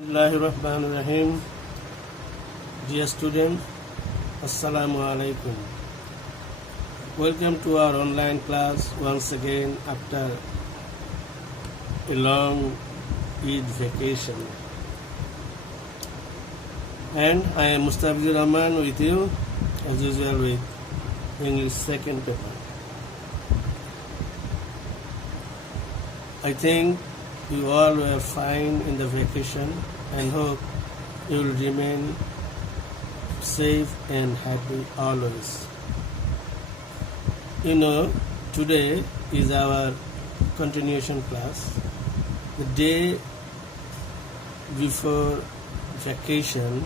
Bismillahirrahmanirrahim. Dear students, Assalamu alaikum. Welcome to our online class once again after a long Eid vacation. And I am Mustafizur Rahman with you as usual with English second paper. I think you all were fine in the vacation and hope you will remain safe and happy always. You know, today is our continuation class. The day before vacation,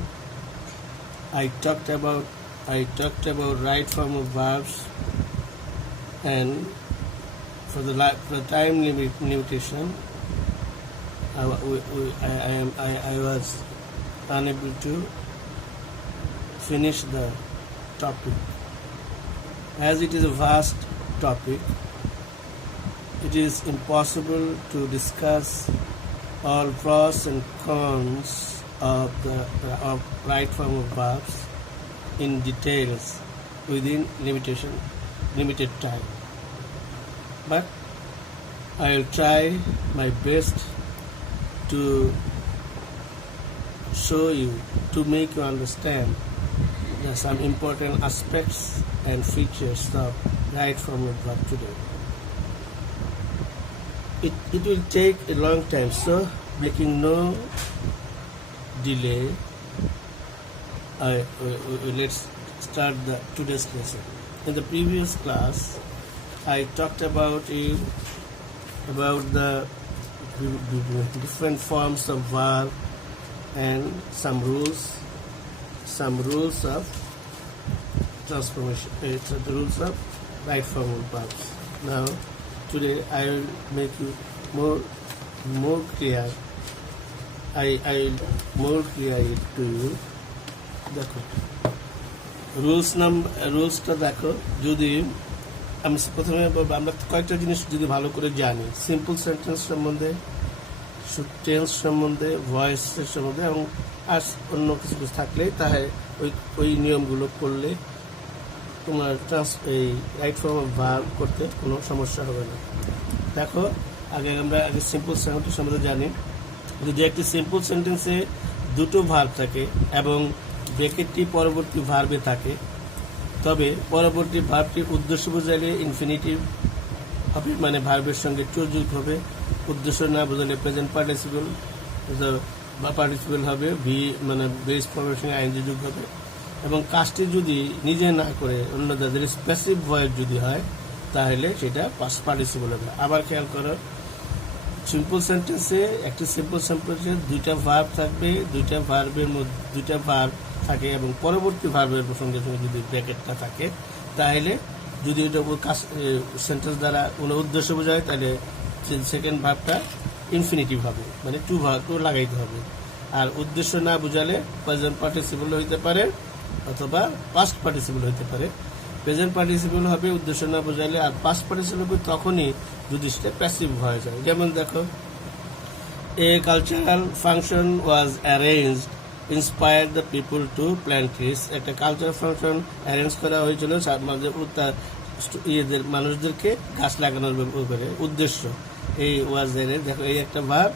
I talked about right form of verbs, and for the time limitation, I was unable to finish the topic. As it is a vast topic, it is impossible to discuss all pros and cons of right form of verbs in details within limited time. But I will try my best to show you, to make you understand some important aspects and features of right form of verb today. It will take a long time, so making no delay, let's start today's lesson. In the previous class, I talked about the different forms of verb and some rules of transformation, the rules of right form of verbs. Now, today I will make you more clear. I will more clear it to you. দেখো রুলসটা দেখো। যদি আমি প্রথমে আমরা কয়েকটা জিনিস যদি ভালো করে জানি, সিম্পল সেন্টেন্স সম্বন্ধে, টেন্স সম্বন্ধে, ভয়েসের সম্বন্ধে, এবং আর অন্য কিছু থাকলে তাহলে ওই নিয়মগুলো করলে তোমার এই রাইট ফর্ম অফ ভার্ব করতে কোনো সমস্যা হবে না। দেখো, আমরা সিম্পল সেন্টেন্স সম্বন্ধে জানি। যদি একটি সিম্পল সেন্টেন্সে দুটো ভার্ব থাকে এবং ব্র্যাকেটটি পরবর্তী ভার্বে থাকে, তবে পরবর্তী ভার্বটির উদ্দেশ্য বোঝালে ইনফিনিটিভ হবে, মানে ভার্বের সঙ্গে টু যুক্ত হবে। উদ্দেশ্য না বোঝালে প্রেজেন্ট পার্টিসিপল বা পার্টিসিপল হবে, মানে বেস ফর্মের সঙ্গে আইএনজি যুক্ত হবে। এবং কাজটি যদি নিজে না করে অন্য যাদের স্পেসিফিক ভয়েস যদি হয়, তাহলে সেটা পাস্ট পার্টিসিপল হবে। আবার খেয়াল করো, সিম্পল সেন্টেন্সে একটি সিম্পল সেন্টেন্সে দুইটা ভার্ব থাকবে, দুইটা ভার্ব থাকে এবং পরবর্তী ভার্বের সঙ্গে যদি ব্র্যাকেটটা থাকে, তাহলে যদি ওইটা সেন্টেন্স দ্বারা কোনো উদ্দেশ্য বোঝায়, তাহলে সেকেন্ড ভার্বটা ইনফিনিটিভ হবে, মানে টু লাগাইতে হবে। আর উদ্দেশ্য না বোঝালে প্রেজেন্ট পার্টিসিপল হইতে পারে অথবা পাস্ট পার্টিসিপল হইতে পারে। প্রেজেন্ট পার্টিসিপল হবে উদ্দেশ্য না বোঝালে, আর পাস্ট পার্টিসিপল হবে তখনই যদি সেটা প্যাসিভ হয়ে যায়। যেমন দেখো, a cultural function was arranged inspire the people to plant trees. একটা কালচারাল ফাংশন অ্যারেঞ্জ করা হয়েছিল মানুষদেরকে গাছ লাগানোর ব্যাপারে। উদ্দেশ্য এই ওয়াজ এর, দেখো এই একটা ভার্ব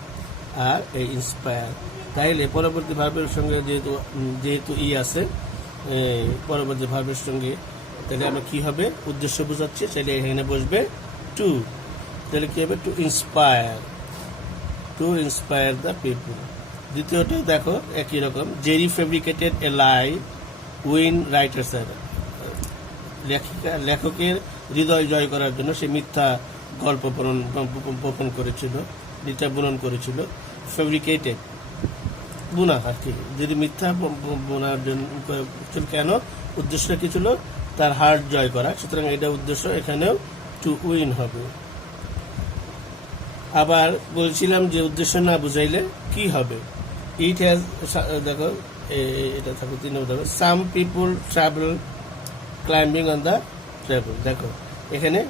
আর এই ইন্সপায়ার। তাইলে পরবর্তী ভার্বের সঙ্গে যেহেতু আছে পরবর্তী ভার্বের সঙ্গে, তাহলে আমরা কি হবে, উদ্দেশ্য বোঝাচ্ছি, তাহলে এখানে বসবে টু। তাহলে কি হবে, টু ইন্সপায়ার দ্য পিপল। দ্বিতীয়টা দেখো একই রকম, জেরি ফেব্রিকেটেড এ লাই উইন রাইটার্স। লেখকের হৃদয় জয় করার জন্য সে মিথ্যা গল্প বপন করেছিল, বুনন করেছিল। ফেব্রিকেটেড বুনা, আর কি, যদি মিথ্যা বোনার জন্য কেন, উদ্দেশ্যটা কি ছিল, তার হার্ট জয় করা, সুতরাং এটা উদ্দেশ্য, এখানেও টু উইন হবে। আবার বলছিলাম যে উদ্দেশ্য না বুঝাইলে কি হবে, ইট হ্যাজ, দেখো এটা থাকবে 3 নম্বর, দেখো some people travel climbing on the travel. দেখো এখানে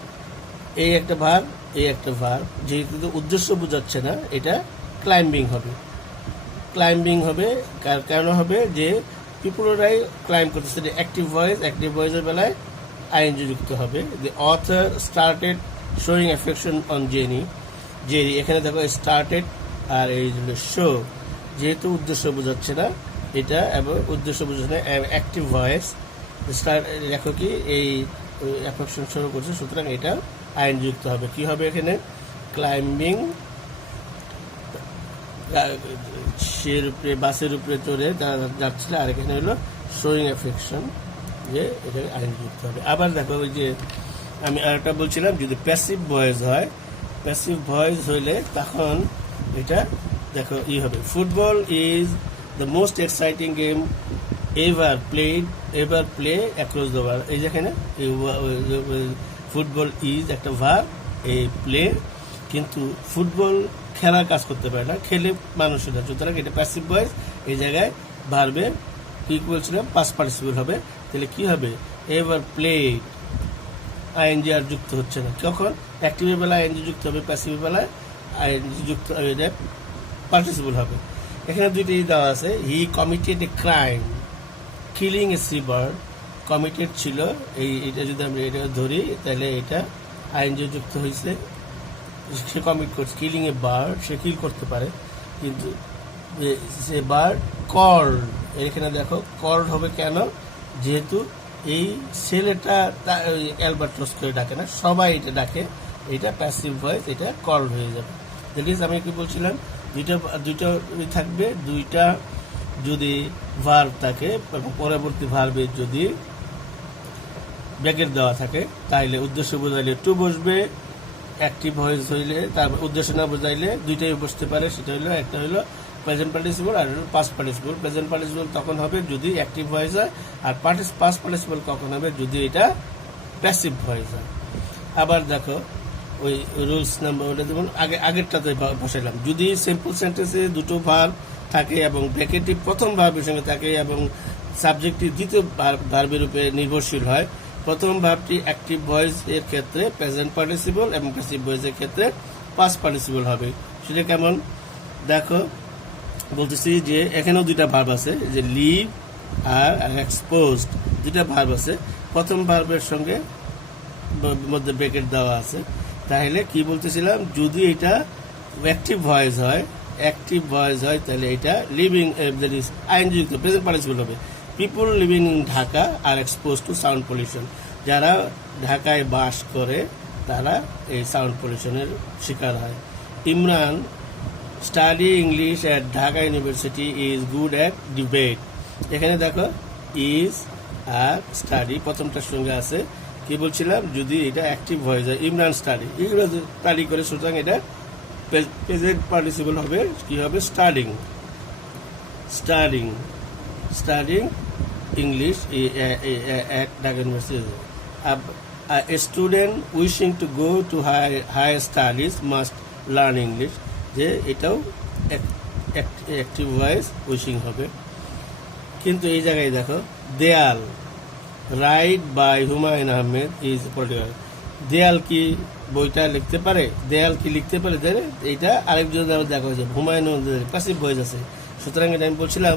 এই একটা ভার্ব, যেহেতু উদ্দেশ্য বোঝাচ্ছে না, এটা ক্লাইম্বিং হবে। ক্লাইম্বিং হবে, কেন হবে যে পিপুলরাই ক্লাইম্ব করতেছে, অ্যাক্টিভ ভয়েসের বেলায় আইএনজি যুক্ত হবে। দি author started showing affection on Jerry, এখানে দেখো স্টার্টেড আর এই শো, যেহেতু উদ্দেশ্য বোঝাচ্ছে না এটা, এবং উদ্দেশ্য বোঝাচ্ছে না, অ্যাক্টিভ ভয়েস লেখকই এই অ্যাফেকশন শুরু করছে, সুতরাং এটা আইন যুক্ত হবে। কি হবে এখানে? ক্লাইম্বিং, সের উপরে বাসের উপরে চড়ে তারা যাচ্ছিল, আর এখানে হলো শোয়িং অ্যাফেকশন, যে এটা আইন যুক্ত হবে। আবার দেখো ওই যে আমি আরেকটা বলছিলাম, যদি প্যাসিভ ভয়েস হয়, প্যাসিভ ভয়েস হইলে তখন এটা দেখো হবে, football is the most exciting game ever play across the world. এই যেখানে ফুটবল ইজ একটা ভার, এই প্লে, কিন্তু ফুটবল খেলার কাজ করতে পারে না, খেলে মানুষেরা, সুতরাং এটা প্যাসিভ ভয়েস। এই জায়গায় ভার্বে কি বলছিলাম, পাস্ট পার্টিসিপল হবে। তাহলে কি হবে? এভার প্লেড, আইএনজি আর যুক্ত হচ্ছে না। কখন? অ্যাক্টিভের বেলায় আইএনজি যুক্ত হবে, প্যাসিভের বেলায় আইএনজি যুক্ত পার্টিসিপল হবে। এখানে দুইটি দেওয়া আছে, he committed a crime killing a sea bird, committed ছিল, এটা যদি আমরা এটা ধরি তাহলে এটা আইএনজি যুক্ত হয়েছে, সে কমিট করছে, কিলিং এ বার্ড, সে কিল করতে পারে, কিন্তু সে বার্ড কল্ড, এখানে দেখো কল্ড হবে কেন? যেহেতু এই ছেলেটা অ্যালবার্টস করে ডাকে না, সবাই এটা ডাকে, এটা প্যাসিভ ভয়েস, এটা কল্ড হয়ে যাবে। দেখিস আমি কি বলছিলাম, দুইটা থাকবে, দুইটা যদি ভার্ব থাকে এবং পরবর্তী ভার্বে যদি ব্র্যাকেট দেওয়া থাকে, তাইলে উদ্দেশ্য বোঝাইলে টু বসবে, অ্যাক্টিভ ভয়েস হইলে তার উদ্দেশ্য না বোঝাইলে দুইটাই বসতে পারে, সেটা হলো একটা হলো প্রেজেন্ট পার্টিসিপল আর পাস্ট পার্টিসিপল। প্রেজেন্ট পার্টিসিপল তখন হবে যদি অ্যাক্টিভ ভয়েস হয়, আর পাস্ট পার্টিসিপল কখন হবে? যদি এটা প্যাসিভ ভয়েস হয়। আবার দেখো ওই রুলস নাম্বার, ওটা যেমন আগেরটাতে বসাইলাম, যদি সিম্পল সেন্টেন্সে দুটো ভার্ব থাকে এবং ব্র্যাকেটটি প্রথম ভার্বের সঙ্গে থাকে এবং সাবজেক্টটি দ্বিতীয় ভার্বের উপরে নির্ভরশীল হয়, প্রথম ভার্বটি অ্যাক্টিভ ভয়েস এর ক্ষেত্রে প্রেজেন্ট পার্টিসিপল এবং প্যাসিভ ভয়েসের ক্ষেত্রে পাস্ট পার্টিসিপল হবে। সেটা কেমন? দেখো বলতেছি যে এখানেও দুইটা ভার্ব আছে, যে লিভ আর এক্সপোজড, দুইটা ভার্ব আছে, প্রথম ভার্বের সঙ্গে মধ্যে ব্র্যাকেট দেওয়া আছে। তাহলে কি বলতেছিলাম, যদি এটা অ্যাক্টিভ ভয়েস হয় তাহলে এটা লিভিং আইএনজি যুক্ত প্রেজেন্ট পার্টিসিপল হবে। People living in Dhaka R expose to sound pollution, যারা ঢাকায় বাস করে তারা এই সাউন্ড পলিউশনের শিকার হয়। Imran study English at Dhaka university is good at debate, এখানে দেখো ইজ আর স্টাডি প্রথমটার সঙ্গে আছে। কি বলছিলাম, যদি এটা অ্যাক্টিভ ভয়েস হয়, ইমরান স্টাডি করে, সুতরাং এটা প্রেজেন্ট পার্টিসিপল হবে। কি হবে? Studying English at Dhaka University. A student wishing to go to higher studies must learn English, যে এটাও অ্যাক্টিভ ভয়েস উইশিং হবে। কিন্তু এই জায়গায় দেখো Deyal, write by Humayun Ahmed is political, Deyal কি বইটা লিখতে পারে? দেয়াল কি লিখতে পারে? এইটা আরেকজন দেখা হয়েছে, হুমায়ুন প্যাসিভ ভয়েস আছে, সুতরাং এটা আমি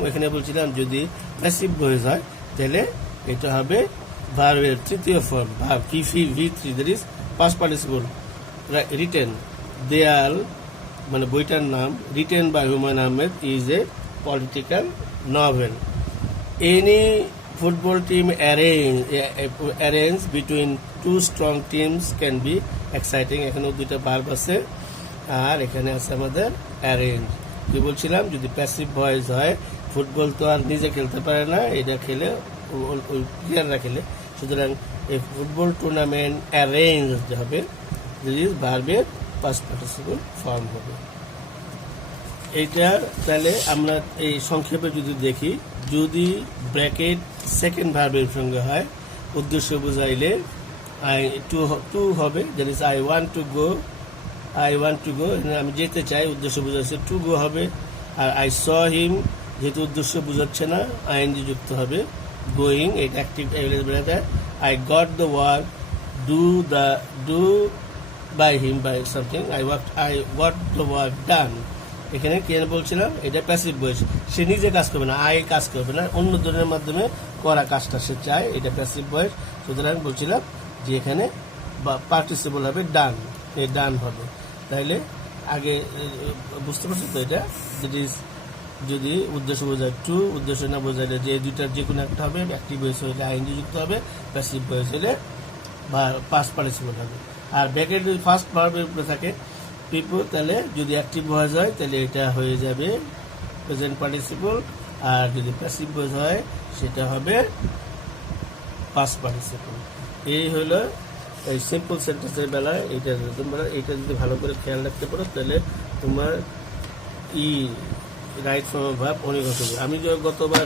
এখানে বলছিলাম যদি প্যাসিভ ভয়েস হয় তাহলে এটা হবে ভার্বের তৃতীয় ফর্ম, ভার্ব কি V3, that is past participle. Written, Deyal মানে বইটার নাম, written by Humayun Ahmed is a political novel. Any football team arrange between two strong teams can be exciting, এখানেও দুইটা ভার্ব আছে, আর এখানে আছে আমাদের অ্যারেঞ্জ। কি বলছিলাম, যদি প্যাসিভ ভয়েস হয়, ফুটবল তো আর নিজে খেলতে পারে না, এটা খেলে প্লেয়াররা খেলে, সুতরাং এই ফুটবল টুর্নামেন্ট অ্যারেঞ্জ হবে, ভার্বের পাস্ট পার্টিসিপল ফর্ম হবে। এইটার তাহলে আমরা এই সংক্ষেপে যদি দেখি, যদি ব্র্যাকেট সেকেন্ড ভার্বের সঙ্গে হয়, উদ্দেশ্য বোঝাইলে টু হবে, that is I want to go, আমি যেতে চাই, উদ্দেশ্য বোঝাচ্ছে টু গো হবে। আর আই স হিম, যেহেতু উদ্দেশ্য বোঝাচ্ছে না, আইএনজি যুক্ত হবে, গোয়িং, এটা অ্যাক্টিভ বোঝাতে। I got the work, do by him by something, I got the work done, এখানে কে বলছিলাম এটা প্যাসিভ ভয়েস, সে নিজে কাজ করবে না, আই কাজ করবে না, অন্য জনের মাধ্যমে করা কাজটা সে চায়, এটা প্যাসিভ ভয়েস। সুতরাং বলছিলাম যে এখানে পার্টিসিপল হবে ডান, এ ডান হবে। তাইলে আগে বুঝতে পারছো তো, এটা যদি উদ্দেশ্য বোঝায় টু, উদ্দেশ্য না বোঝাইলে যে দুইটার যে কোনো একটা হবে। অ্যাক্টিভ ভয়েস হলে আইএনজি যুক্ত হবে, প্যাসিভ ভয়েস হলে পাস্ট পার্টিসিপল হবে। আর ব্যাকের যদি ফার্স্ট ভার্বের উপরে থাকে পিপল, তাহলে যদি অ্যাক্টিভ ভয়েস হয় তাহলে এটা হয়ে যাবে প্রেজেন্ট পার্টিসিপল, আর যদি প্যাসিভ ভয়েস হয় সেটা হবে পাস্ট পার্টিসিপল। এই হলো এই সিম্পল সেন্টেন্সের বেলায় এইটা তোমরা এইটা যদি ভালো করে খেয়াল রাখতে পারো তাহলে তোমার রাইট ফর্ম অফ ভার্ব অনেক হবে। আমি গতবার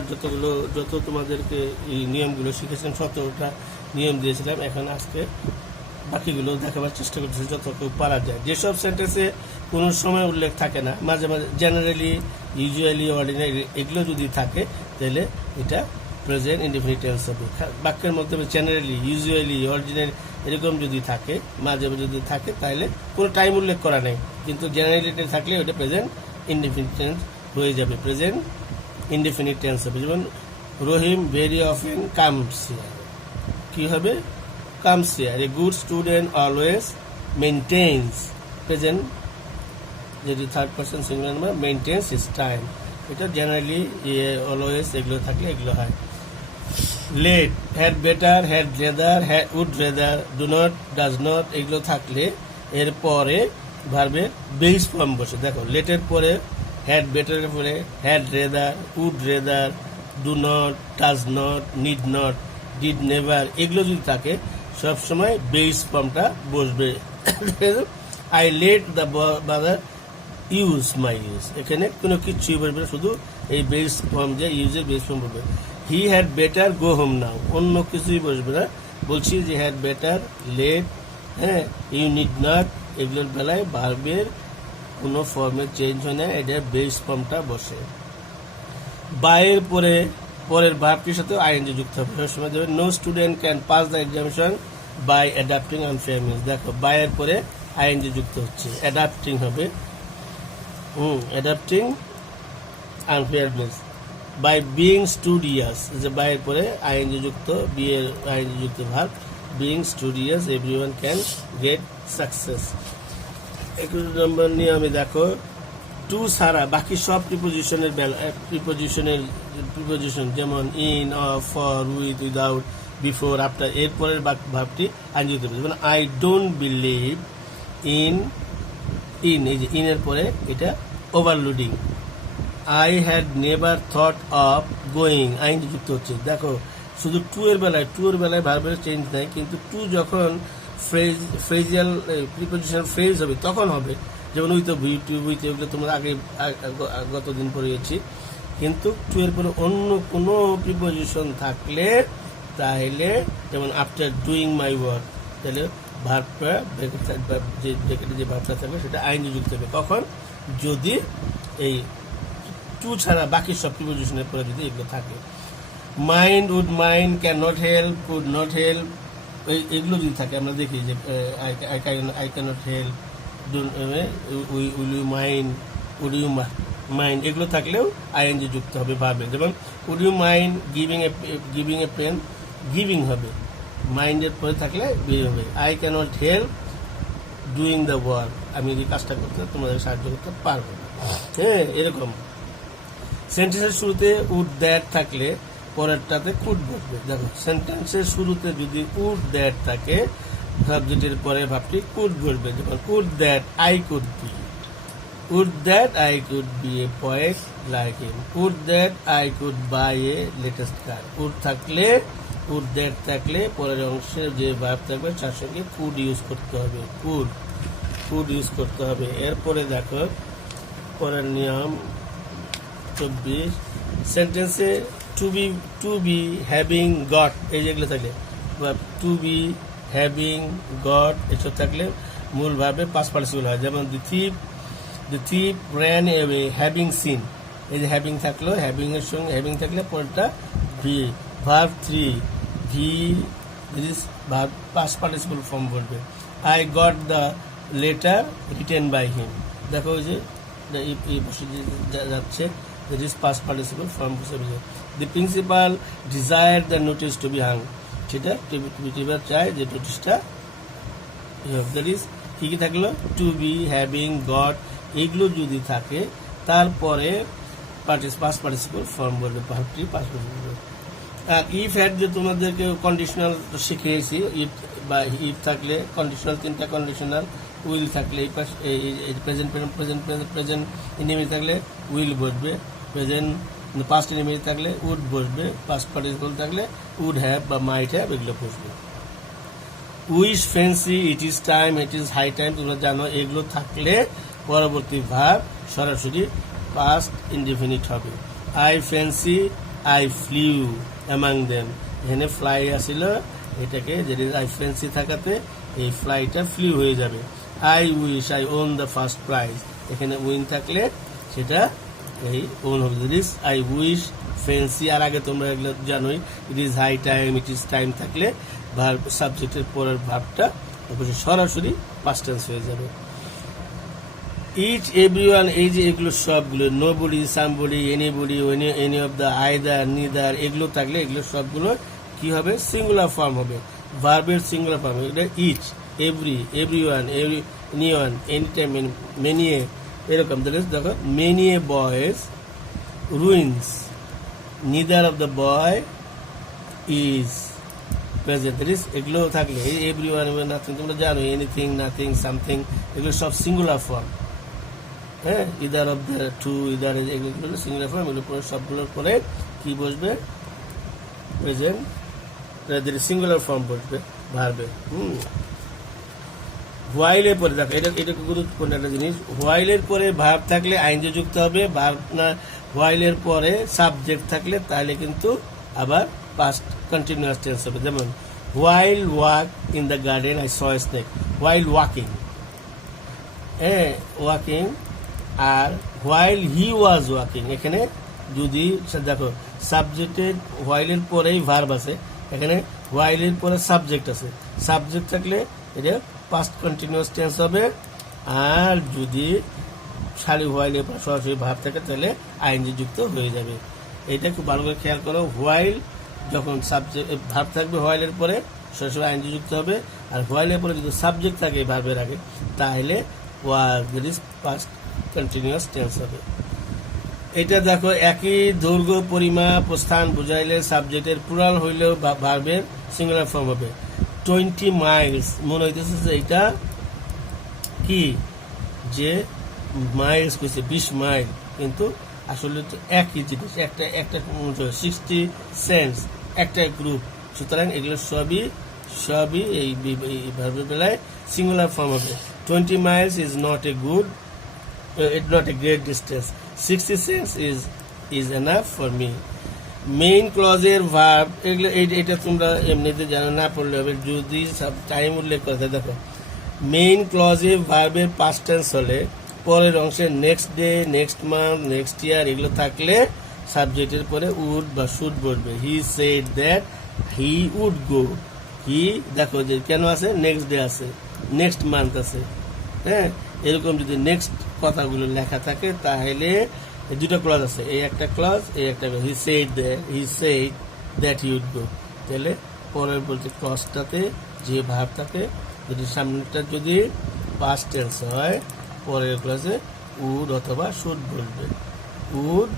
যত তোমাদেরকে এই নিয়মগুলো শিখেছিলাম 17টা নিয়ম দিয়েছিলাম, এখন আজকে বাকিগুলো দেখাবার চেষ্টা করতেছি যতটুকু পারা যায়। যেসব সেন্টেন্সে কোনো সময় উল্লেখ থাকে না, মাঝে মাঝে জেনারেলি, ইউজুয়ালি, অর্ডিনারি এগুলো যদি থাকে তাহলে এটা প্রেজেন্ট ইনডেফিনিট টেন্স হবে। বাক্যের মধ্যে জেনারেলি, ইউজুয়ালি, অর্ডিনারি এরকম যদি থাকে, মাঝে মাঝে যদি থাকে তাহলে কোনো টাইম উল্লেখ করা নেই, কিন্তু জেনারেলিতে থাকলে ওটা প্রেজেন্ট ইনডেফিনিট টেন্স হয়ে যাবে, প্রেজেন্ট ইনডেফিনিট টেন্স হবে। যেমন Rahim very often comes here, কি হবে? Comes here. A good student always maintains, present যদি third person singular number, maintains his time. এটা জেনারেলি, অলওয়েজ এগুলো থাকলে এগুলো হয়। Let, had better, had rather, would rather, do not, does not এগুলো থাকলে এরপরে ভার্বের বেস ফর্ম বসে। দেখো লেটের পরে হ্যাড বেটারের পরে had rather, would rather, do not, does not, need not, did never এগুলো যদি থাকে সবসময় বেস ফর্মটা বসবে। I let the brother use my use, এখানে কোনো কিছুই বসবে না, শুধু এই বেস ফর্ম যে ইউজের বেস ফর্ম বলবে। He had better go home now, অন্য কিছুই বসবে না। বলছি যে হ্যাড বেটার, লেট, হ্যাঁ, ইউ নিড নট এগুলোর বেলায় ভার্বের কোনো ফর্মে চেঞ্জ হয় না, এটার বেস ফর্মটা বসে। বাইয়ের পরের ভার্বটির সাথে আইএনজি যুক্ত হবে সবসময়। দেবে no student can pass the examination by adapting unfair means. দেখো বাইয়ের পরে আইএনজি যুক্ত হচ্ছে, অ্যাডাপ্টিং হবে, adapting unfair means. By being studious, যে বাইয়ের পরে আইএনজি যুক্ত, বি এর আইএনজি যুক্ত verb, being studious everyone can get success. 21 নম্বর নিয়ে আমি দেখো টু ছাড়া বাকি সব প্রিপোজিশন যেমন in, of, for, with, without, before, after এরপরের ভার্বটি আইনজি হতে হবে। যেমন আই ডোন্ট বিলিভ ইন, এই যে ইনের পরে এটা overloading. I had never thought of going ING যুক্ত হচ্ছে। দেখো শুধু টু এর বেলায় ভার্বের চেঞ্জ নাই, কিন্তু টু যখন ফ্রেজিয়াল প্রিপোজিশন ফ্রেজ হবে তখন হবে। যেমন উইথ, উইথ এগুলো তোমরা আগে গতদিন পড়িয়েছি। কিন্তু টু এর পরে অন্য কোনো প্রিপোজিশন থাকলে তাহলে, যেমন আফটার ডুইং মাই ওয়ার্ক, তাহলে ভার্বটা ব্র্যাকেটে যে ভার্বটা থাকবে সেটা আইনজি যুক্ত হবে। কখন? যদি এই টু ছাড়া বাকি সব প্রিপোজিশনের পরে যদি এগুলো থাকে। Mind, would mind, can not help, could not help এগুলো যদি থাকে, আমরা দেখি যে I can not help, will you mind, would you mind এগুলো থাকলেও আইএনজি যুক্ত হবে ভার্বে। যেমন would you mind giving a pen, giving হবে, মাইন্ডের পরে থাকলে গিভিং হবে। I can not help doing the work, আমি এই কাজটা করতে তোমাদের সাহায্য করতে পারবো না, হ্যাঁ এরকম। সেন্টেন্সের শুরুতে উড দ্যাট থাকলে পরেরটাতে কুড বসবে। দেখো সেন্টেন্সের শুরুতে যদি উড দ্যাট থাকে সাবজেক্টের পরে ভাবটি কুড বসবে। যেমন would that I could be, would that I could be a poet like him, would that I could buy a latest car. Would that থাকলে পরের অংশে যে ভার্ব থাকবে তার সঙ্গে কুড ইউজ করতে হবে, কুড ইউজ করতে হবে। এরপরে দেখো পরের নিয়ম 24 সেন্টেন্সে টু বি, হ্যাভিং, গট এই যেগুলো থাকলে, টু বি, হ্যাভিং, গট এসব থাকলে মূল ভাবে পাস্ট পার্টিসিপল হয়। যেমন the thief ran away having scene, এই যে হ্যাভিং থাকলো, হ্যাভিং এর সঙ্গে হ্যাভিং থাকলে পরেরটা V. Verb 3 V verb past participle form বলবে। I got the letter written by him, দেখো ওই যে এই বসে যাচ্ছে, that is past participle form বসে। The principal desire the notice to be hung, সেটা টিউটর চায় যে নোটিশটা দ্যাট ইজ কী কী থাকলো, টু বি, হ্যাভিং, গট, এগুলো যদি থাকে তারপরে পাস্ট পার্টিসিপল ফর্ম বলবে, ভার্বটি পাস্ট পার্টিসিপল। আর ইফ হ্যাড যে তোমাদেরকে কন্ডিশনাল শিখিয়েছি, ইফ বা ইফ থাকলে কন্ডিশনাল, তিনটা কন্ডিশনাল, উইল থাকলে প্রেজেন্ট প্রেজেন্ট প্রেজেন্ট ইনিমিজ থাকলে উইল বসবে, প্রেজেন্ট পাস্ট ইনিমিজ থাকলে উড বসবে, পাস্ট পার্টিসিপল থাকলে উড হ্যাভ বা মাইট হ্যাভ এগুলো বসবে। Wish, fancy, it is time, it is high time, তোমরা জানো এগুলো থাকলে পরবর্তী ভার্ব সরাসরি পাস্ট ইনডিফিনিট হবে। I fancy I flew among them, এখানে ফ্লাই আসিল, এটাকে যেটা আই ফ্যান্সি থাকাতে এই ফ্লাইটা ফ্লিউ হয়ে যাবে। I wish I won the first prize, এখানে উইন থাকলে সেটা এই ওন হবে। That is I wish, fancy, আর আগে তোমরা এগুলো জানোই, it is high time, it is time থাকলে ভার্ব সাবজেক্টের পরের ভার্বটা অবশ্যই সরাসরি পাস্ট টেন্স হয়ে যাবে। ইচ, এভরিওয়ান, এই যে এগুলো সবগুলো, nobody, somebody, anybody, any of the, either, neither, এগুলো থাকলে এগুলো সবগুলো কি হবে, সিঙ্গুলার ফর্ম হবে, ভার্বের সিঙ্গুলার ফর্ম। এটা each, every, everyone, anyone, any time, many, এরকম। দেখো many a boys ruins, neither of the boy is present, that is এগুলো থাকলে এই এভরিওয়ান, নাথিং, তোমরা জানো, এনিথিং, নাথিং, সামথিং, এগুলো সব সিঙ্গুলার ফর্ম। হ্যাঁ, either of the, two, either, এগুলো সিঙ্গুলার ফর্ম, এগুলো পরে সবগুলোর পরে কি বসবে, প্রেজেন্ট সিঙ্গুলার ফর্ম বসবে ভার্বে। হোয়াইলের পরে দেখো, এটা গুরুত্বপূর্ণ একটা জিনিস, হোয়াইলের পরে ভার্ব থাকলে আইনজি যুক্ত হবে, ভার্ব না হোয়াইলের পরে সাবজেক্ট থাকলে তাহলে কিন্তু আবার পাস্ট কন্টিনিউয়াস টেন্স হবে। যেমন while walk in the garden I saw a snake, while walking, walking, আর হোয়াইল হি ওয়াজ ওয়াকিং, এখানে যদি দেখো সাবজেক্টের হোয়াইলের পরেই ভার্ব আছে, এখানে হোয়াইলের পরে সাবজেক্ট আছে, সাবজেক্ট থাকলে এটা পাস্ট কন্টিনিউয়াস টেন্স হবে, আর যদি সারি হোয়াইলের পরে সরাসরি ভার্ব থাকে তাহলে আইএনজি যুক্ত হয়ে যাবে। এটা খুব ভালো করে খেয়াল করো, হোয়াইল যখন সাবজেক্ট ভার্ব থাকবে হোয়াইলের পরে সরাসরি আইএনজি যুক্ত হবে, আর হোয়াইলের পরে যদি সাবজেক্ট থাকে ভার্বের আগে তাহলে was, that is past continuous tense হবে। এটা দেখো একই দৈর্ঘ্য, পরিমাপ, স্থান বুঝাইলে সাবজেক্টের প্লুরাল হইলেও ভার্বের সিঙ্গুলার ফর্ম হবে। 20 মাইলস, মনে হইতেছে যে এটা কি, যে মাইলস কইছে 20 মাইল, কিন্তু আসলে তো একই জিনিস, একটা 60 সেন্টস, একটা গ্রুপ, সুতরাং এগুলো সবই এই ভার্বের বেলায় সিঙ্গুলার ফর্ম হবে। 20 miles is not a good, it's not a great distance. 60 cents is enough for me. Main ক্লজের ভার্ব এগুলো, এটা তোমরা এমনিতে জানো, না পড়লে হবে, যদি টাইম উল্লেখ করতে দেখো মেইন ক্লজে ভার্বের পাস্ট টেন্স হলে পরের অংশে next day, next month, next year এগুলো থাকলে সাবজেক্টের পরে উড বা শুড বসবে। He said that he would go, he দেখো যে কেন আছে, নেক্সট ডে আছে, নেক্সট মান্থ আছে, হ্যাঁ, এরকম যদি নেক্সট কথাগুলো লেখা থাকে তাহলে দুটো ক্লজ আছে, এই একটা ক্লজ, এই একটা clause, he said that he would go, তাহলে পরের বলতে ক্লজটাতে যে ভাব থাকে, যদি সামনেটা যদি পাস্ট টেন্স হয় পরের ক্লজে উড অথবা শুড বলবে। উড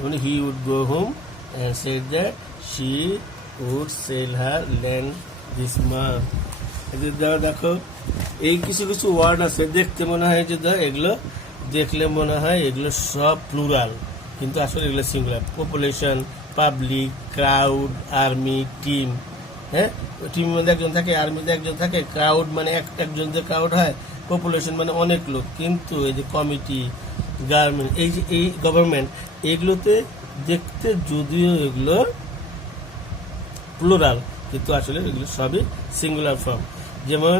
মানে he would go home and said that she would sell her land this month. দেখো এই কিছু কিছু ওয়ার্ড আছে দেখতে মনে হয় যে এগুলো দেখলে মনে হয় এগুলো সব প্লুরাল, কিন্তু আসলে এগুলো singular. Population, public, crowd, army, team, হ্যাঁ, টিমের মধ্যে একজন থাকে, আর্মিতে একজন থাকে, ক্রাউড মানে একজন যে ক্রাউড হয়, পপুলেশন মানে অনেক লোক, কিন্তু এই যে কমিটি, গার্মেন্ট, এই যে এই গভর্নমেন্ট, এগুলোতে দেখতে যদিও এগুলো প্লুরাল কিন্তু আসলে এগুলো সবই সিঙ্গুলার ফর্ম। যেমন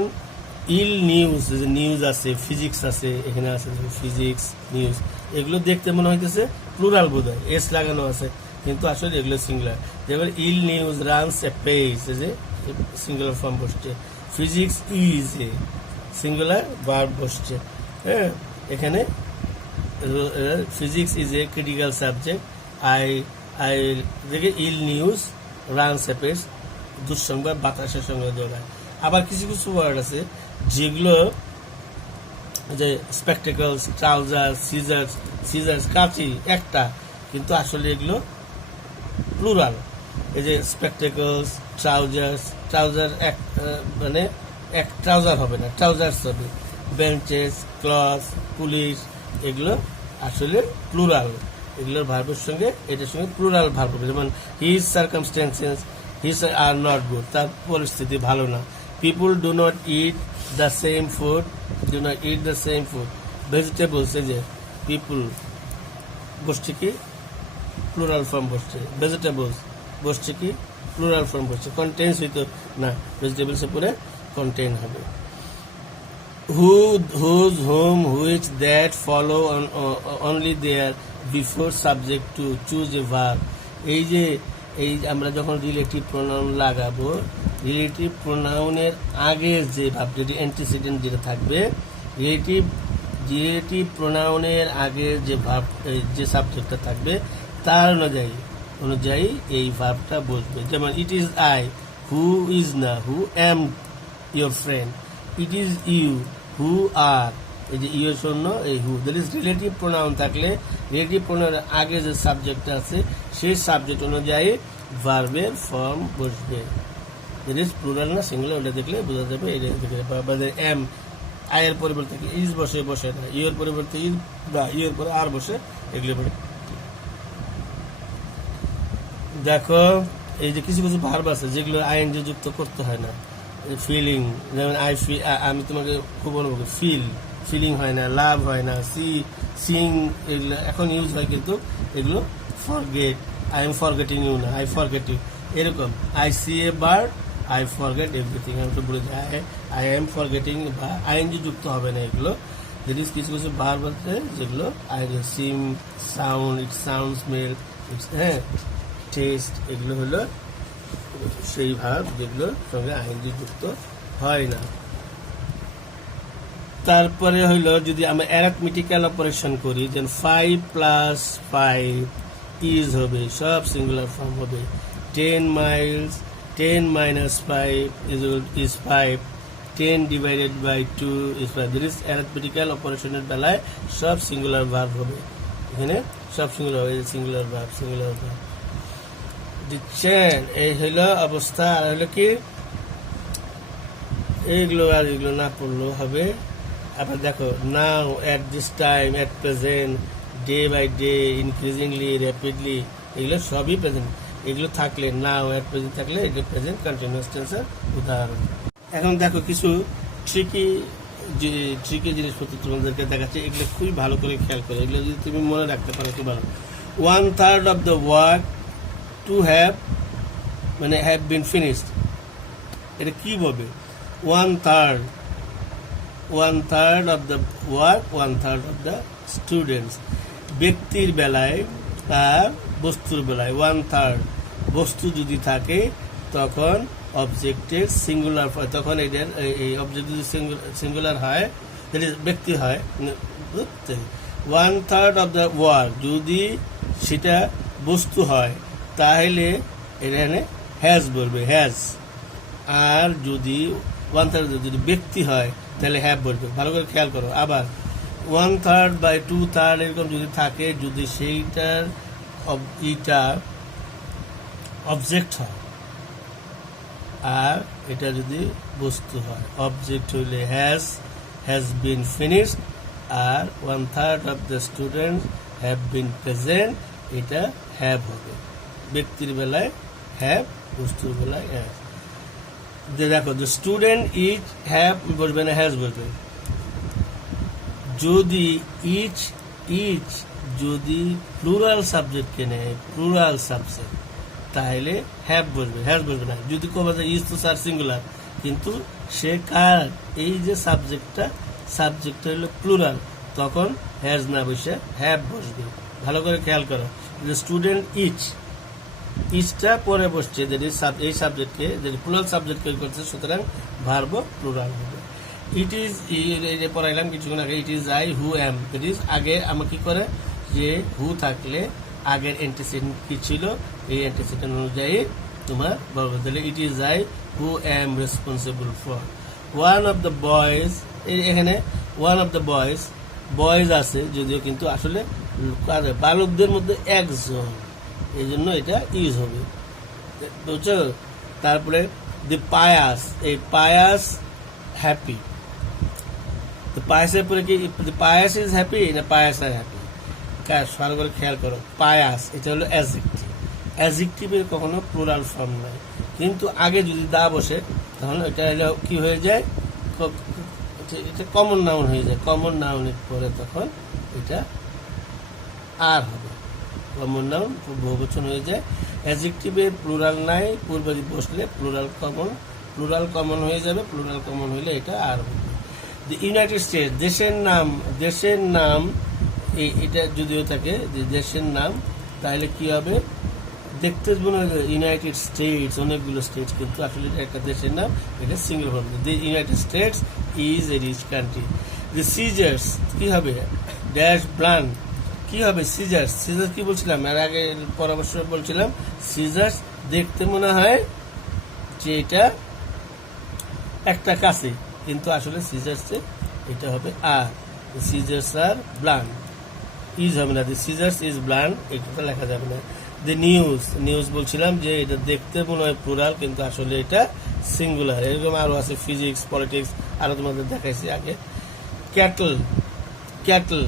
ইল নিউজ, নিউজ আছে, ফিজিক্স আছে, এখানে আছে ফিজিক্স, নিউজ, এগুলো দেখতে মনে হইতেছে প্লুরাল বোধ হয়, এস লাগানো আছে, কিন্তু আসলে এগুলো সিঙ্গুলার। যেমন ill news runs a page, যে সিঙ্গুলার ফর্ম বসছে। Physics is a singular verb বসছে, হ্যাঁ, এখানে physics is a critical subject. I দেখে ill news runs a pace, দুঃসংবাদ বাতাসের সঙ্গে যোগায়। আবার কিছু কিছু ওয়ার্ড আছে যেগুলো যে স্পেকটেকলস, ট্রাউজার, সিজার্স কাঁচি একটা, কিন্তু আসলে এগুলো প্লুরাল। এই যে স্পেকটেকলস, ট্রাউজার এক মানে এক ট্রাউজার হবে না, ট্রাউজার্স হবে। বেঞ্চেস, ক্লথ, পুলিশ, এগুলো আসলে প্লুরাল। এগুলোর ভার্বের সঙ্গে এটার সঙ্গে প্লুরাল ভার্ব হবে। যেমন his circumstances, his are not good, তার পরিস্থিতি ভালো না। People do not it the same food, vegetables, এই যে পিপুল বসছে কি প্লুরাল ফর্ম বসছে, ভেজিটেবলস বসছে কি প্লুরাল ফর্ম বসছে। কন্টেন্স হইতো না, ভেজিটেবলসের পরে কন্টেন হবে। who, whose, whom, which, that follow on only there before subject to choose a verb. এই যে আমরা যখন রিলেটিভ প্রোনাউন লাগাবো, রিলেটিভ প্রোনাউনের আগের যে ভাব, যেটি অ্যান্টিসিডেন্ট যেটা থাকবে, রিলেটিভ প্রোনাউনের আগের যে ভাব, যে সাবজেক্টটা থাকবে তার অনুযায়ী এই ভাবটা বসবে। যেমন it is I, who is না, who am your friend, it is you, who are, এই যে ইউ শূন্য, এই who. That is relative pronoun থাকলে রিলেটিভ প্রোনাউনের আগে যে সাবজেক্টটা আছে সেই সাবজেক্ট অনুযায়ী ভার্বের ফর্ম বসবে। দ্যাট ইজ প্লুরাল না সিঙ্গুলার, ওটা দেখলে বোঝা যাবে। এটা দেখলে এম, আয়ের পরিবর্তে ইজ বসে না, ইউর পরিবর্তে ইজ বা ইউর পরে আর বসে, এগুলো পরে। দেখো এই যে কিছু কিছু ভার্ব আছে যেগুলো আইএনজি যুক্ত করতে হয় না। ফিলিং, যেমন আমি তোমাকে খুব অনুভব করি, ফিলিং হয় না, লাভ হয় না, সিং, এগুলো এখন ইউজ হয়, কিন্তু এগুলো forget, I am forgetting you না, আই ফরগেট ইউ, এরকম। I see a bird, I forget everything, আমি তো বলে যাই আই এম ফরগেটিং বা আইএনজি যুক্ত হবে না এগুলো। যদি কিছু কিছু ভার্ব আছে যেগুলো সিম, সাউন্ড, ইট সাউন্ড, স্মেল, হ্যাঁ, টেস্ট, এগুলো হলো সেই ভার্ব যেগুলোর সঙ্গে আইএনজি যুক্ত হয় না। তারপরে হইলো যদি আমরা অ্যারিথমেটিক্যাল অপারেশন করি, যেন 5 + 5 ইজ হবে, সব সিঙ্গুলার ফর্ম হবে। 10 miles, 10 - 5 is 5, 10 divided by 2 is 5. There is arithmetical অপারেশনের বেলায় সব সিঙ্গুলার ভার্ব হবে, এখানে সব সিঙ্গুলার ভার্ব। দিচ্ছেন, এই হইলো অবস্থা। আর হইলো কি এগুলো না পড়লেও হবে। আবার দেখো now, at this time, at present, day by day, increasingly, rapidly, এগুলো সবই প্রেজেন্ট। এগুলো থাকলে, নাও অ্যাট প্রেজেন্ট থাকলে এগুলো প্রেজেন্ট কন্টিনিউয়াস টেন্সের উদাহরণ। এখন দেখো কিছু ট্রিকি জিনিসপত্র তোমাদেরকে দেখাচ্ছে, এগুলো খুবই ভালো করে খেয়াল করে, এগুলো যদি তুমি মনে রাখতে পারো খুব ভালো। 1/3 of the work to have, মানে হ্যাভ বিন ফিনিশড, এটা কি বলবে? 1/3 of the work, 1/3 of the students. ব্যক্তির বেলায় আর বস্তুর বেলায় 1/3, বস্তু যদি থাকে তখন অবজেক্টের সিঙ্গুলার, তখন এদের এই অবজেক্ট যদি সিঙ্গুলার হয়, ব্যক্তি হয়। 1/3 অফ দ্য ওয়ার্ক, যদি সেটা বস্তু হয় তাহলে এখানে হ্যাজ বলবে, হ্যাজ। আর যদি 1/3 যদি ব্যক্তি হয় তাহলে হ্যাভ বলবে। ভালো করে খেয়াল করো। আবার 1/3 by 2/3 এরকম যদি থাকে, যদি সেইটার এটা অবজেক্ট হয় আর এটা যদি বস্তু হয়, অবজেক্ট হইলে হ্যাজ বিন ফিনিশড, আর 1/3 of the student have been present, এটা হ্যাভ হবে। ব্যক্তির বেলায় হ্যাভ, বস্তুর বেলায় হ্যাভ। দেখো, দ্য স্টুডেন্ট ইজ হ্যাভ বলবে না, হ্যাজ বলবে। যদি ইচ যদি প্লুরাল সাবজেক্টকে নেয়, প্লুরাল সাবজেক্ট, তাহলে হ্যাভ বলবে, হ্যাজ বলবে না। যদি কবা যায় ইজ তো স্যার সিঙ্গুলার, কিন্তু সে কার, এই যে সাবজেক্টটা হলো প্লুরাল, তখন হ্যাজ না বসে হ্যাভ বসবে। ভালো করে খেয়াল করো। দ্য স্টুডেন্ট ইচটা পরে বসছে, এই সাবজেক্টকে, যদি প্লুরাল সাবজেক্টকে করছে, সুতরাং ভার্ব প্লুরাল হবে। ইট ইজ পড়াইলাম কিছুক্ষণ আগে, ইট is I who am. That is আগে আমার কি করে যে হু থাকলে আগের অ্যান্টিসিডেন্ট কি ছিল এই অ্যান্টিসিডেন্ট অনুযায়ী তোমার বলবে। তাহলে ইট is I who am responsible for one of the boys. এখানে ওয়ান অফ দ্য বয়েজ আছে যদিও, কিন্তু আসলে বালকদের মধ্যে একজন, এই জন্য এটা ইউজ হবে, বুঝছো? তারপরে দি পায়াস, এই পায়াস হ্যাপি, পায়াসের পরে কি পায়াস ইজ হ্যাপি না পায়াস আর হ্যাপি? ভালো করে খেয়াল করো, পায়াস এটা হলো অ্যাডজেক্টিভ, অ্যাডজেক্টিভের কখনো প্লুরাল ফর্ম নয়, কিন্তু আগে যদি দা বসে তাহলে এটা হলো কি হয়ে যায়, এটা কমন নাউন হয়ে যায়। কমন নাউনের পরে তখন এটা আর হবে, কমন নাউন বহুবচন হয়ে যায়। অ্যাডজেক্টিভে প্লুরাল নাই, পূর্বে বসলে প্লুরাল কমন হয়ে যাবে, প্লুরাল কমন হইলে এটা আর হবে। দি ইউনাইটেড স্টেটস, দেশের নাম এটা যদিও থাকে যে দেশের নাম, তাহলে কি হবে, দেখতে মনে হয় ইউনাইটেড স্টেটস, অনেকগুলো স্টেট, কিন্তু আসলে একটা দেশের নাম, এটা single form. The United States is a rich country. The scissors কি হবে, ড্যাশ ব্লান কি হবে, সিজার্স কি বলছিলাম এর আগে পরামর্শ বলছিলাম, সিজার্স দেখতে মনে হয় যে এটা একটা কাছে, কিন্তু আসলে সিজার্সে এটা হবে আর, সিজার্স আর ব্লান, ইজ হবে না, দি সিজার্স ইজ ব্লান, এটা লেখা যাবে না। দি নিউজ বলছিলাম যে এটা দেখতে মনে হয় প্লুরাল, কিন্তু আসলে এটা সিঙ্গুলার। এরকম আরো আছে, ফিজিক্স, পলিটিক্স, আরো তোমাদের দেখাইছি আগে। ক্যাটল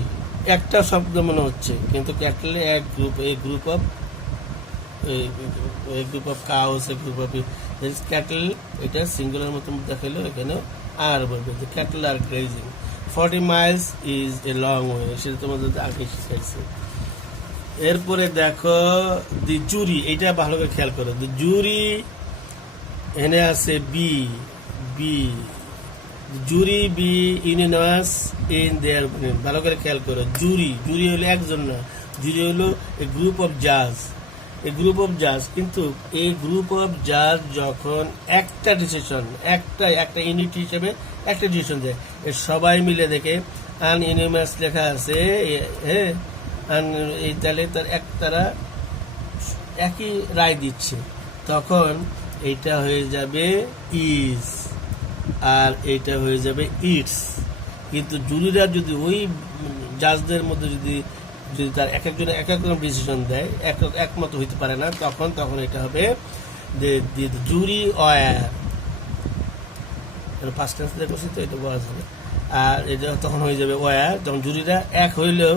একটা শব্দ মনে হচ্ছে, কিন্তু ক্যাটলে এক group of cows, a group of cattle, এটা সিঙ্গুলার মতো দেখাইলো, এখানেও আর বলবে যে cattle are grazing. 40 miles is a long way, সেটা তোমাদের আগে শিখাইছে। এরপরে দেখো দি জুরি, এটা ভালো করে খেয়াল করো, দি জুরি এখানে আছে জুরি বি ইউনিনাস ইন দেয়ার, ভালো করে খেয়াল করো, জুরি হলো একজন না, জুরি হলো এ গ্রুপ অফ জাজ, কিন্তু এই গ্রুপ অফ জাজ যখন একটা ডিসিশন, একটা ইউনিট হিসেবে একটা ডিসিশন দেয়, সবাই মিলে দেখে আনইউনিমাস লেখা আছে, হ্যাঁ, তাহলে তারা একই রায় দিচ্ছে, তখন এইটা হয়ে যাবে ইজ আর এইটা হয়ে যাবে ইটস। কিন্তু জুরিরা যদি ওই জাজদের মধ্যে যদি তার এক একজন এক এক রকম ডিসিশন দেয়, একমত হইতে পারে না, তখন এটা হবে জুরি ওয়ার, ফার্স্ট টেন্স দেখছি তো এটা বলা যাবে, আর এটা তখন হয়ে যাবে ওয়ার। যখন জুরিরা এক হইলেও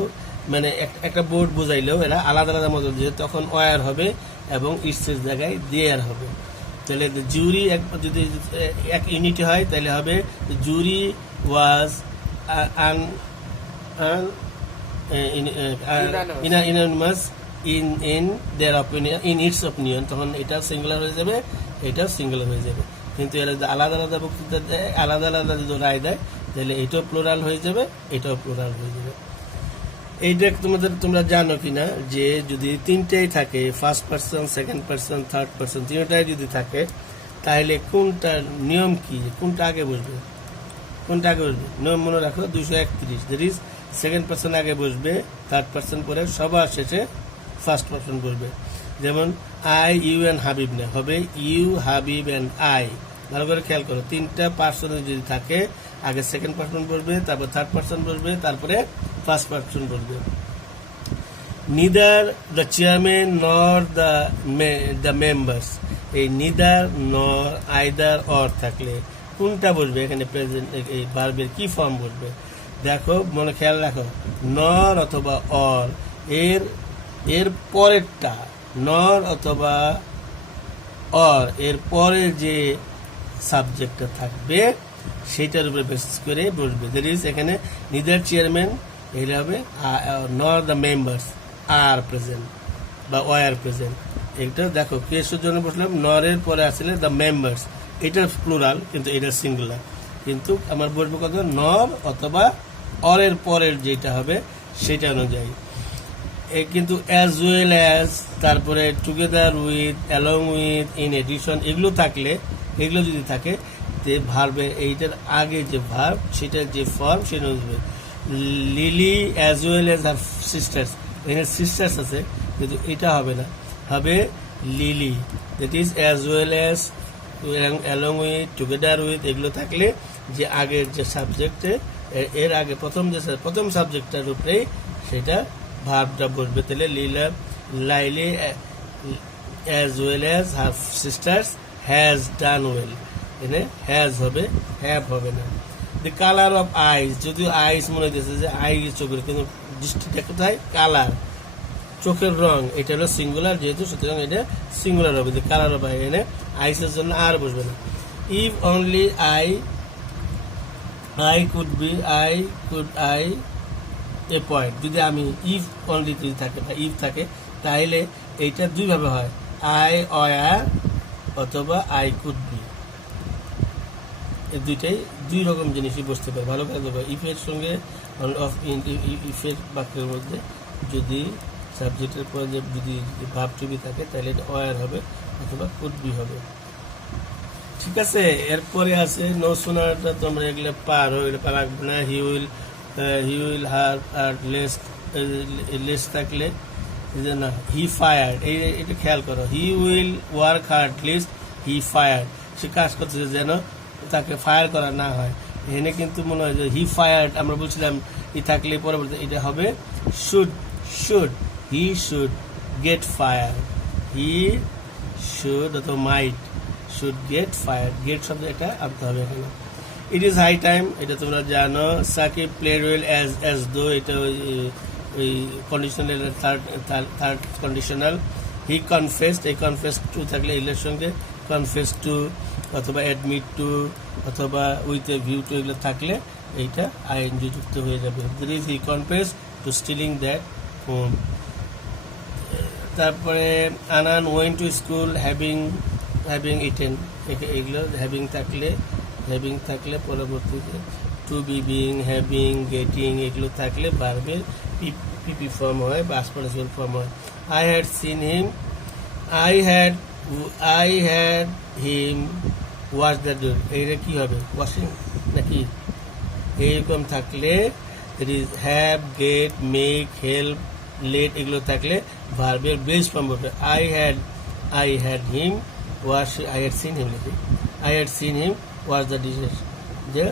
মানে একটা বোর্ড বোঝাইলেও এরা আলাদা আলাদা মতো দিয়ে তখন ওয়ার হবে এবং ইটসের জায়গায় দেয়ার হবে। তাহলে জুরি যদি এক ইউনিটি হয় তাহলে হবে জুরি ওয়াজ unanimous in their opinion, in its opinion, তখন এটা সিঙ্গুলার হয়ে যাবে, এটাও সিঙ্গুলার হয়ে যাবে। কিন্তু এরা আলাদা আলাদা বক্তৃতা দেয়, আলাদা আলাদা যদি রায় দেয়, তাহলে এটাও প্লুরাল হয়ে যাবে, এটাও প্লুরাল হয়ে যাবে। এইটা তোমরা জানো কিনা যে যদি তিনটেই থাকে, first person, second person, third person, তিনটাই যদি থাকে, তাহলে কোনটার নিয়ম কি, কোনটা আগে বসবে? নিয়ম মনে রাখো 231, দ্যাট ইজ সেকেন্ড পার্সন আগে বসবে, থার্ড পার্সন পরে, সবার শেষে ফার্স্ট পার্সন বসবে। যেমন আই, ইউ অ্যান্ড হাবিব না, হবে ইউ, হাবিব অ্যান্ড আই। ভালো করে খেয়াল করো, তিনটা পার্সন যদি থাকে, আগে সেকেন্ড পার্সন বসবে, তারপর থার্ড পার্সন বসবে, তারপরে ফার্স্ট পার্সন বসবে। নিদার দ্য চেয়ারম্যান নর দ্য মেম্বার্স, এই নিদার, নর, আইদার, অর থাকলে কোনটা বসবে? এখানে প্রেজেন্ট এই ভার্বের কি ফর্ম বসবে? দেখো, মনে খেয়াল রাখো, নর অথবা অর, এর পরেরটা, নর অথবা অর এর পরে যে সাবজেক্টটা থাকবে সেটার উপরে বেসিস করে বসবে। দ্যাট ইজ এখানে নিদার চেয়ারম্যান, এটা হবে nor the members are present বা ওয়ার প্রেজেন্ট। এটা দেখো কেসের জন্য বসলাম, নরের পরে আসলে দ্য মেম্বার্স, এটা প্লুরাল কিন্তু এটা সিঙ্গুলার, কিন্তু আমার বসবো কত, নর অথবা অরের পরের যেটা হবে সেটা অনুযায়ী। কিন্তু অ্যাজ ওয়েল অ্যাজ, তারপরে together with, along with, in addition, এগুলো যদি থাকে তে ভার্বে এইটার আগে যে ভার্ব সেটার যে ফর্ম সেটা হবে lily as well as her sisters. এখানে সিস্টার্স আছে কিন্তু এটা হবে না, হবে lily. That is as well as, along with, together with, এগুলো থাকলে যে আগের যে সাবজেক্টে এর আগে প্রথম সাবজেক্টটার উপরেই সেটা ভার্বটা বসবে। তাহলে Leela Laily as well as her sisters has done well, এখানে হ্যাজ হবে, হ্যাভ হবে না। দি কালার অফ আইস, যদিও আইস মনে হইতেছে যে আই চোখের, কিন্তু দৃষ্টিটা কোথায়, কালার চোখের রং, এটা হলো সিঙ্গুলার যেহেতু, সুতরাং এটা সিঙ্গুলার হবে। দি কালার অফ আই, এখানে আইসের জন্য আর বসবে না। If only I could B, I A point, যদি আমি ইফ অনলি যদি থাকে বা ইফ থাকে তাহলে এইটা দুইভাবে হয়, আই অয়ার অথবা আই কুড বি, এই দুইটাই দুই রকম জিনিসই বসতে পারে। ভালো করে দেখো, ইফের সঙ্গে ইফের বাক্যের মধ্যে যদি সাবজেক্টের পরে যদি ভার্ব টু বি থাকে তাহলে এটা অয়ার হবে অথবা কুড বি হবে। ঠিক আছে, এরপরে আছে নো সুনারটা তোমরা এগুলো পারো, এগুলো পারা লাগবে না। He will her R less থাকলে না, হি ফায়ার্ড, এটা খেয়াল করো, he will work hard lest he fired, সে কাজ করতেছে যেন তাকে ফায়ার করা না হয়। এখানে কিন্তু মনে হয় যে হি ফায়ার্ড, আমরা বলছিলাম ই থাকলে পরবর্তী এটা হবে should, he should get fire, he should অথবা মাইট শুড গেট ফায়ার, গেট শব্দ এটা আনতে হবে এখানে। ইট ইজ হাই টাইম, এটা তোমরা জানো। Shakib played well as though, এটা ওই conditional, third conditional. He confessed, এই কনফেস টু থাকলে এগুলোর সঙ্গে কনফেস টু অথবা অ্যাডমিট টু অথবা উইথ এ ভিউ টু, এগুলো থাকলে এইটা আইএনজি যুক্ত হয়ে যাবে। That is he confess to stealing that phone. তারপরে Anan went to school having eaten, এগুলো হ্যাভিং থাকলে পরবর্তীতে to be, being, having, getting, এগুলো থাকলে ভার্বের পিপি ফর্ম হয়, পাস্ট পার্টিসিপল ফর্ম হয়। I had seen him, I had him wash the door, এইটা কি হবে, ওয়াশিং নাকি? এইরকম থাকলে it is have, get, make, help, let, এগুলো থাকলে ভার্বের বেস ফর্ম হবে। I had him wash, I had seen him নাকি, I had seen him wash the dishes, যে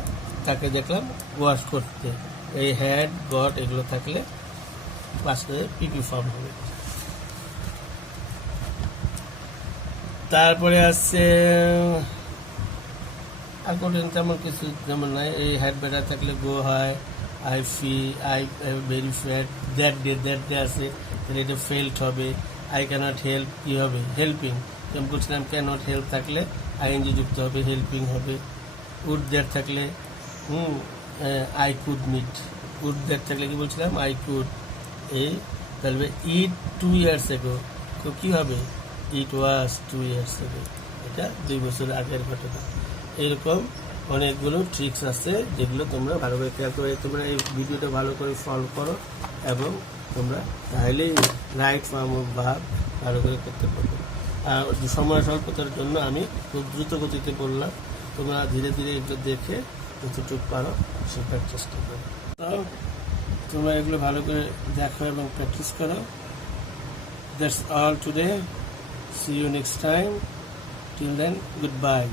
তাকে দেখলাম ওয়াশ করতে। এই হ্যাড, গট, এগুলো থাকলে পাশে পিপি ফর্ম হবে। তারপরে আছে আর কোনো তেমন কিছু যেমন নাই। এই হ্যাড বেটার থাকলে গো হয়, I very fat, that day আছে তাহলে এটা ফেল্ট হবে। আই ক্যানট হেল্প, কি হবে, হেল্পিং, যেমন বলছিলাম ক্যানট হেল্প থাকলে আইএনজি যুক্ত হবে, হেল্পিং হবে। উড দ্যাট থাকলে I could meet, would that থাকলে কি বলছিলাম, আই কুড। এই তাহলে ইট 2 years ago, তো কী হবে, ইট ওয়াজ 2 years ago, এটা 2 বছর আগের ঘটনা। এরকম অনেকগুলো ট্রিক্স আছে যেগুলো তোমরা ভালো করে খেয়াল করে, তোমরা এই ভিডিওটা ভালো করে ফলো করো এবং তোমরা তাহলেই রাইট ফর্ম অফ ভার্ব ভালো করে করতে পারবে। আর সময় স্বল্পতার জন্য আমি খুব দ্রুত গতিতে বললাম, তোমরা ধীরে ধীরে এগুলো দেখে যতটুকু পারো শেখার চেষ্টা করো। তোমরা এগুলো ভালো করে দেখো এবং প্র্যাকটিস করো। That's all today. See you next time. Till then, goodbye.